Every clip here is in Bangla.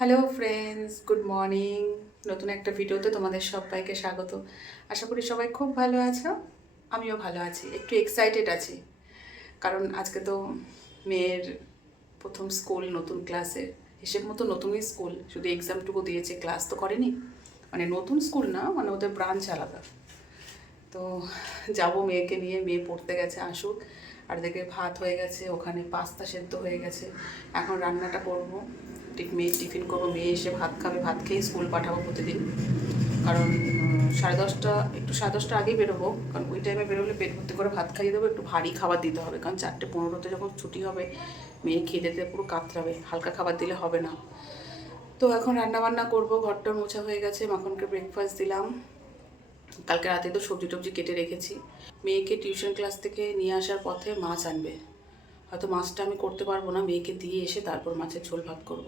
Hello friends, good morning. নতুন একটা ভিডিওতে তোমাদের সবাইকে স্বাগত। আশা করি সবাই খুব ভালো আছো, আমিও ভালো আছি। একটু এক্সাইটেড আছি কারণ আজকে তো মেয়ের প্রথম স্কুল, নতুন ক্লাসের হিসেব মতো নতুনই স্কুল, শুধু এক্সামটুকু দিয়েছে, ক্লাস তো করেনি। মানে নতুন স্কুল না, মানে ওদের ব্রাঞ্চ আলাদা। তো যাব মেয়েকে নিয়ে, মেয়ে পড়তে গেছে, আসুক। আর দেখে ভাত হয়ে গেছে, ওখানে পাস্তা সেদ্ধ হয়ে গেছে। এখন রান্নাটা করব, মেয়ের টিফিন করবো, মেয়ে এসে ভাত খাবে, ভাত খেয়ে স্কুল পাঠাবো প্রতিদিন। কারণ 10:30, একটু 10:30 আগেই বেরোবো, কারণ ওই টাইমে বেরোলে পেট ভর্তি করে ভাত খাইয়ে দেবো, একটু ভারী খাবার দিতে হবে, কারণ 4:15 যখন ছুটি হবে মেয়ে খেতে পুরো কাতরাবে, হালকা খাবার দিলে হবে না। তো এখন রান্নাবান্না করবো, ঘরটা মোছা হয়ে গেছে, মাখনকে ব্রেকফাস্ট দিলাম। কালকে রাতে তো সবজি টবজি কেটে রেখেছি। মেয়েকে টিউশন ক্লাস থেকে নিয়ে আসার পথে মাছ আনবে, হয়তো মাছটা আমি করতে পারবো না, মেয়েকে দিয়ে এসে তারপর মাছের ঝোল ভাত করব।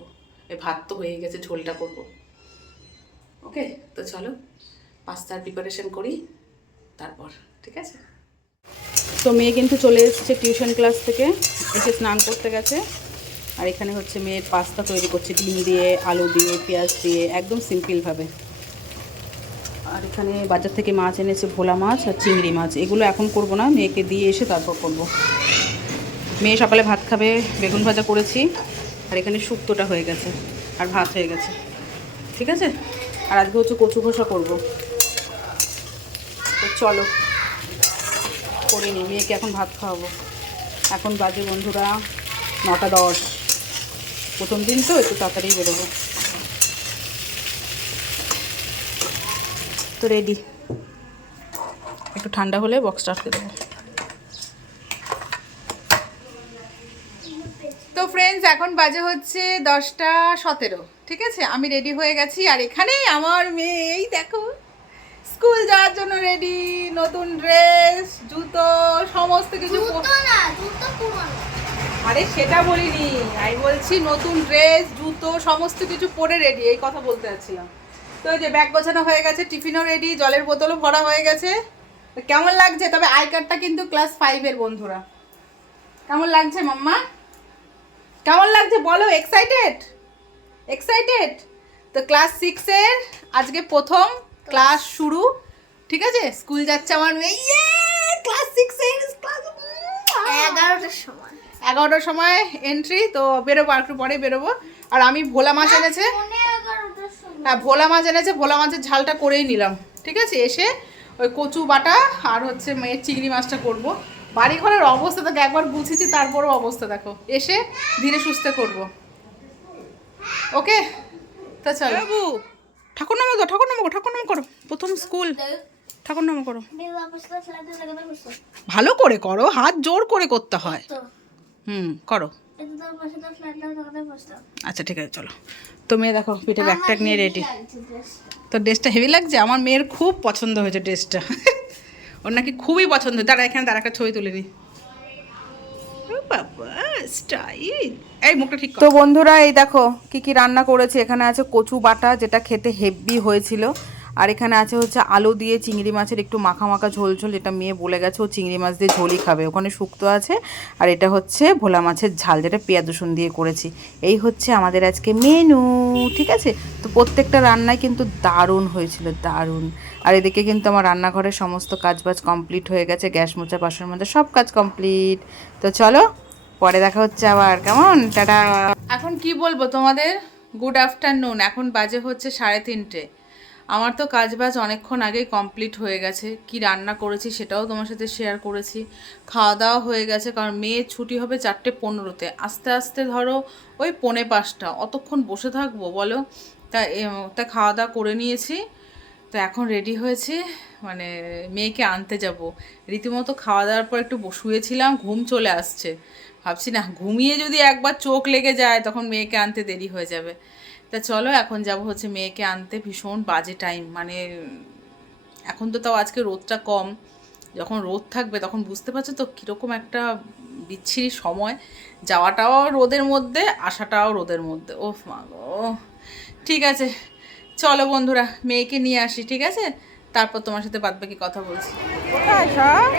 এই ভাত তো হয়ে গেছে, ঝোলটা করব। ওকে, তো চলো পাস্তার প্রিপারেশন করি তারপর, ঠিক আছে? তো মেয়ে কিন্তু চলে এসেছে টিউশন ক্লাস থেকে, এসে স্নান করতে গেছে। আর এখানে হচ্ছে মেয়ের পাস্তা তৈরি করছে, ডিম দিয়ে, আলু দিয়ে, পেঁয়াজ দিয়ে, একদম সিম্পলভাবে। আর এখানে বাজার থেকে মাছ এনেছে, ভোলা মাছ আর চিংড়ি মাছ। এগুলো এখন করব না, মেয়েকে দিয়ে এসে তারপর করব। মেয়ে সকালে ভাত খাবে, বেগুন ভাজা করেছি। আর এখানে শুক্তোটা হয়ে গেছে, আর ভাত হয়ে গেছে, ঠিক আছে? আর আজকে হচ্ছে কচু ঘষা করবো। তো চলো করে নিই, মেয়েকে এখন ভাত খাওয়াবো। এখন বাজে বন্ধুরা 9:10। প্রথম দিন তো একটু তাড়াতাড়ি বেরোবো। তো রেডি, একটু ঠান্ডা হলে বক্স রাখতে দেবো। তো ফ্রেন্ডস, এখন বাজে হচ্ছে 10:17, ঠিক আছে? আমি রেডি হয়ে গেছি, আর এখানেই আমার মেয়ে, এই দেখো, স্কুল যাওয়ার জন্য রেডি। নতুন ড্রেস, জুতো, সমস্ত কিছু। আরে সেটা বলিনি, আমি বলছি নতুন ড্রেস, জুতো, সমস্ত কিছু পরে রেডি, এই কথা বলতে যাচ্ছিলাম। তো এই যে ব্যাগ গোছানো হয়ে গেছে, টিফিনও রেডি, জলের বোতলও ভরা হয়ে গেছে। কেমন লাগছে? তবে আই কার্ডটা কিন্তু ক্লাস 5-এর বন্ধুরা। কেমন লাগছে মাম্মা? কেমন লাগছে বলো? এক্সাইটেড? এক্সাইটেড? তো ক্লাস 6-এর আজকে প্রথম ক্লাস শুরু, ঠিক আছে? স্কুল যাচ্ছে আমার মেয়ে, ক্লাস 6-এর ক্লাস। 11টার সময় এন্ট্রি, তো বেরোবো, আর একটু পরে বেরোবো। আর আমি ভোলা মাছ এনেছে, হ্যাঁ ভোলা মাছ এনেছে, ভোলা মাছের ঝালটা করেই নিলাম, ঠিক আছে? এসে ওই কচু বাটা আর হচ্ছে মেয়ের চিংড়ি মাছটা করবো। বাড়ি ঘরের অবস্থা দেখো, একবার গুছিয়েছি তারপরও অবস্থা দেখো, এসে ধীরে সুস্থে করবো। ওকে, তা চলো বাবু, ঠাকুর নামো তো, ঠাকুর নামো, ঠাকুর নামো করো, প্রথম স্কুল, ঠাকুর নামো করো। ভালো করে করো, হাত জোর করে করতে হয়। করো। আচ্ছা ঠিক আছে, চলো। তো মেয়ে দেখো পিঠে ব্যাগট্যাগ নিয়ে রেডি। তো ড্রেসটা হেভি লাগছে, আমার মেয়ের খুব পছন্দ হয়েছে ড্রেসটা। ওর নাকি খুবই পছন্দ। দাঁড়া, এখানে দাঁড়া, একটা ছবি তুলে নি। বাবা স্টাইল, এই মুখটা ঠিক কর। তো বন্ধুরা, এই দেখো কি কি রান্না করেছি। এখানে আছে কচু বাটা, যেটা খেতে হেভি হয়েছিল। আর এখানে আছে হচ্ছে আলু দিয়ে চিংড়ি মাছের একটু মাখা মাখা ঝোল ঝোল, যেটা মেয়ে বলে গেছে ও চিংড়ি মাছ দিয়ে ঝোলই খাবে। ওখানে শুক্তো আছে, আর এটা হচ্ছে ভোলা মাছের ঝাল, যেটা পেঁয়াজ রসুন দিয়ে করেছি। এই হচ্ছে আমাদের আজকে মেনু, ঠিক আছে? তো প্রত্যেকটা রান্নাই কিন্তু দারুণ হয়েছিল, দারুণ। আর এদিকে কিন্তু আমার রান্নাঘরের সমস্ত কাজবাজ কমপ্লিট হয়ে গেছে, গ্যাস মোচা, বাসন মাজা, সব কাজ কমপ্লিট। তো চলো পরে দেখা হচ্ছে আবার, কেমন? টাটা। এখন কি বলবো তোমাদের, গুড আফটারনুন। এখন বাজে হচ্ছে 3:30। আমার তো কাজবাজ অনেকক্ষণ আগেই কমপ্লিট হয়ে গেছে। কি রান্না করেছি সেটাও তোমার সাথে শেয়ার করেছি। খাওয়া দাওয়া হয়ে গেছে, কারণ মেয়ের ছুটি হবে 4:15-তে। আস্তে আস্তে ধরো ওই 4:45, অতক্ষণ বসে থাকবো বলো? তা খাওয়া দাওয়া করে নিয়েছি। তো এখন রেডি হয়েছি, মানে মেয়েকে আনতে যাব। রীতিমতো খাওয়া দাওয়ার পর একটু শুয়েছিলাম, ঘুম চলে আসছে। ভাবছি না, ঘুমিয়ে যদি একবার চোখ লেগে যায় তখন মেয়েকে আনতে দেরি হয়ে যাবে। তা চলো এখন যাব হচ্ছে মেয়েকে আনতে। ভীষণ বাজে টাইম, মানে এখন তো তাও আজকে রোদটা কম। যখন রোদ থাকবে তখন বুঝতে পারছো তো কীরকম একটা বিচ্ছিরি সময়। যাওয়াটাও রোদের মধ্যে, আসাটাও রোদের মধ্যে। ওফ মা গো। ঠিক আছে চলো বন্ধুরা, মেয়েকে নিয়ে আসি, ঠিক আছে? তারপর তোমার সাথে বাদবাকি কথা বলছি। কোথায় সব?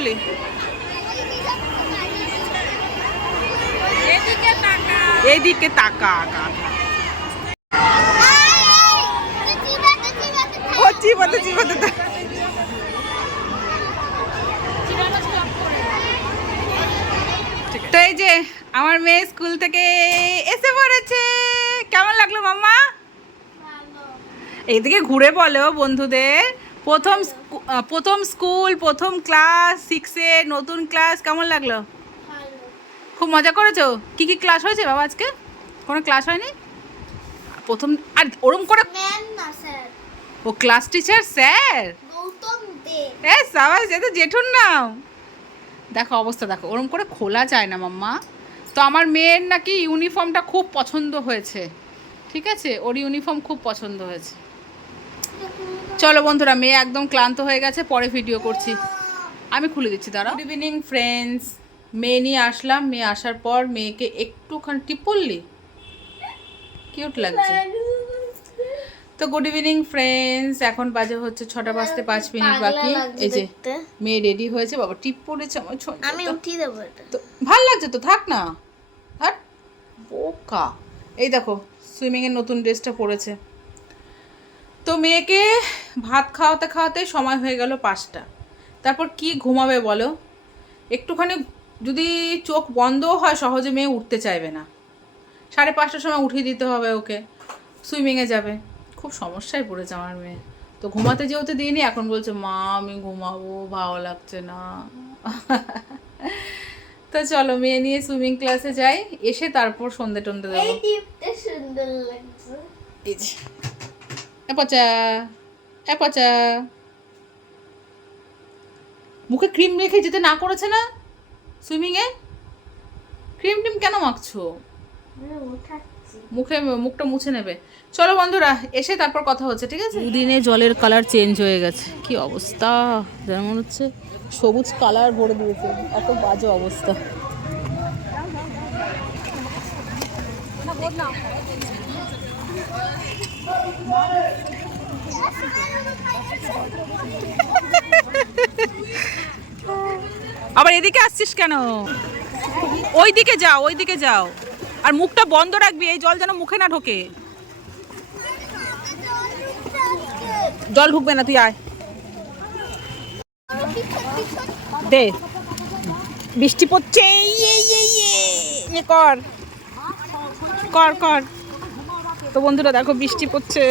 তুলি। এইদিকে তাকা গাধা। ও চিবাতে চিবাতে। তো এই যে আমার মেয়ে স্কুল থেকে এসে পড়েছে। কেমন লাগলো মাম্মা? এইদিকে ঘুরে বলো বন্ধুদের, প্রথম স্কুল, প্রথম ক্লাস 6-এ নতুন ক্লাস, কেমন লাগলো? খুব মজা করেছো? কি কি ক্লাস হয়েছে বাবা আজকে? কোনো ক্লাস হয়নি প্রথম? আর ওরম করে ও ক্লাস টিচার স্যার সবাই যে তো জেঠুর নাম। দেখো অবস্থা দেখো, ওরম করে খোলা যায় না মাম্মা। তো আমার মেয়ের নাকি ইউনিফর্মটা খুব পছন্দ হয়েছে, ঠিক আছে, ওর ইউনিফর্ম খুব পছন্দ হয়েছে। চলো বন্ধুরা, মেয়ে একদম ক্লান্ত হয়ে গেছে, পরে ভিডিও করছি। আমি খুলে দিচ্ছি, দাঁড়াও। গুড ইভিনিং ফ্রেন্ডস, মেয়ে নিয়ে আসলাম। মেয়ে আসার পর মেয়েকে একটুখানি টিপ পড়লি, কিউট লাগছে। তো গুড ইভিনিং ফ্রেন্ডস, এখন বাজে হচ্ছে 6টা বাজতে 5 মিনিট বাকি। এই যে মেয়ে রেডি হয়েছে, বাবা টিপ পড়েছে আমার ছোট। আমি উঠিয়ে দেবো এটা, তো ভালো লাগছে তো, থাক না, থাক বোকা। এই দেখো সুইমিংয়ের নতুন ড্রেসটা পরেছে। তো মেয়েকে ভাত খাওয়াতে খাওয়াতে সময় হয়ে গেল 5টা। তারপর কি ঘুমাবে বলো? একটুখানি যদি চোখ বন্ধও হয় সহজে মেয়ে উঠতে চাইবে না। 5:30টার সময় উঠিয়ে দিতে হবে ওকে, সুইমিংয়ে যাবে। খুব সমস্যায় পড়েছে আমার মেয়ে। তো ঘুমাতে যেহেতু দিইনি, এখন বলছে মা আমি ঘুমাবো, ভালো লাগছে না। তো চলো মেয়ে নিয়ে সুইমিং ক্লাসে যাই, এসে তারপর সন্ধে টন্ধে দেবো। পচা মুখে ক্রিম রেখে যেতে না করেছে না সুইমিংয়ে? ক্রিম টিম কেন মাখছো? মুখটা মুছে নেবে। চলো বন্ধুরা, এসে তারপর কথা হচ্ছে, ঠিক আছে? দুদিনে জলের কালার চেঞ্জ হয়ে গেছে, কি অবস্থা, যেমন হচ্ছে সবুজ কালার ভরে দিয়েছে, এত বাজে অবস্থা। আবার এদিকে আসছিস কেন? ওইদিকে যাও, ওইদিকে যাও, আর মুখটা বন্ধ রাখবি, এই জল যেন মুখে না ঢোকে। জল ঢুকবে না, তুই আয়। দে, বৃষ্টি পড়ছে, কর কর কর। তো বন্ধুরা দেখো বৃষ্টি পড়ছে।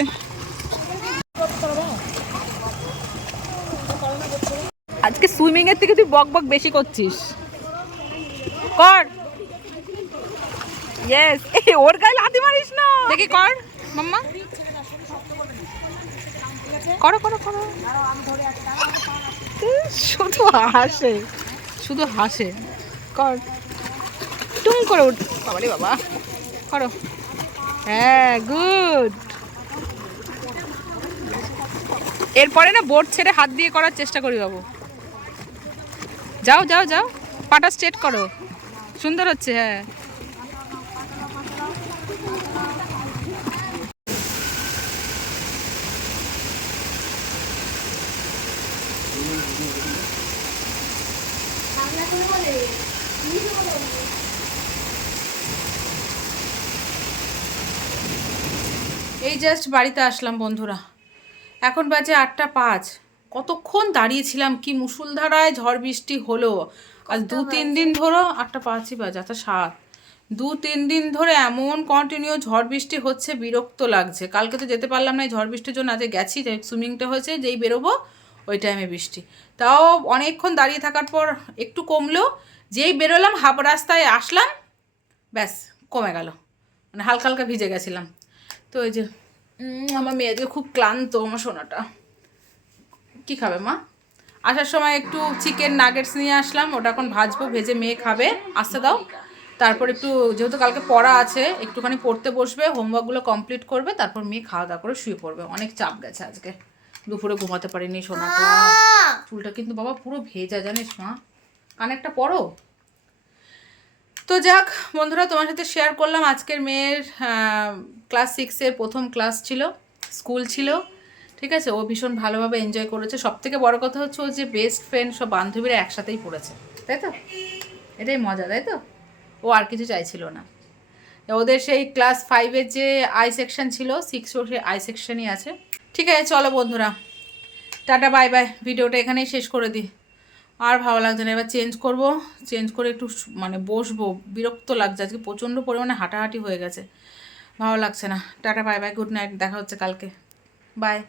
আজকে সুইমিং এর থেকে তুই বক বক বেশি করছিস, কর। ইয়েস, ওর গায়ে লাথি মারিস না, দেখি কর মাম্মা, করো করো করো। শুধু হাসে, শুধু হাসে, কর, টুম করে উঠ। বাবা রে বাবা, করো, হ্যাঁ গুড। এরপরে না বোর্ড ছেড়ে হাত দিয়ে করার চেষ্টা করি বাবু। যাও যাও যাও, পাটা স্ট্রেট করো, সুন্দর হচ্ছে। হ্যাঁ এই জাস্ট বাড়িতে আসলাম বন্ধুরা, এখন বাজে 8টা 5। কতক্ষণ দাঁড়িয়েছিলাম, কি মুষলধারায় ঝড় বৃষ্টি হলো। আজ 2-3 দিন ধরো, 8টা 5ই বাজে, 7। 2-3 দিন ধরে এমন কন্টিনিউ ঝড় বৃষ্টি হচ্ছে, বিরক্ত লাগছে। কালকে তো যেতে পারলাম না ঝড় বৃষ্টির জন্য, আজকে গেছি, সুইমিংটা হয়েছে, যেই বেরোবো ওই টাইমে বৃষ্টি। তাও অনেকক্ষণ দাঁড়িয়ে থাকার পর একটু কমলো, যেই বেরোলাম হাফ রাস্তায় আসলাম, ব্যাস কমে গেল, মানে হালকা হালকা ভিজে গেছিলাম। তো ওই যে আমার মেয়ে আজকে খুব ক্লান্ত, আমার সোনাটা। কি খাবে মা? আসার সময় একটু চিকেন নাগেটস নিয়ে আসলাম, ওটা এখন ভাজবো, ভেজে মেয়ে খাবে। আসতে দাও। তারপর একটু, যেহেতু কালকে পড়া আছে, একটুখানি পড়তে বসবে, হোমওয়ার্কগুলো কমপ্লিট করবে, তারপর মেয়ে খাওয়া দাওয়া করে শুয়ে পড়বে। অনেক চাপ গেছে আজকে, দুপুরে ঘুমাতে পারিনি সোনাটা। চুলটা কিন্তু বাবা পুরো ভেজা, জানিস মা, কানেরটা পরো। তো যাক বন্ধুরা, তোমার সাথে শেয়ার করলাম আজকের মেয়ের ক্লাস 6-এর প্রথম ক্লাস ছিল, স্কুল ছিল, ঠিক আছে, ও ভীষণ ভালোভাবে এনজয় করেছে। সব থেকে বড় কথা হচ্ছে ও যে বেস্ট ফ্রেন্ড, সব বান্ধবীরা একসাথেই পড়েছে, তাই তো? এটাই মজা, তাই তো? ও আর কিছু চাইছিল না। ওদের সেই ক্লাস 5-এর যে আই সেকশন ছিল, 6ও সেই আই সেকশনই আছে। ঠিক আছে, চলো বন্ধুরা, টাটা বাই বাই। ভিডিওটা এখানেই শেষ করে দিই, আর ভালো লাগছে না। এবার চেঞ্জ করে একটু মানে বসবো, বিরক্ত লাগছে আজকে, প্রচণ্ড পরিমাণে হাঁটাহাঁটি হয়ে গেছে, ভালো লাগছে না। Tata bye bye, good night, দেখা হচ্ছে কালকে, বাই।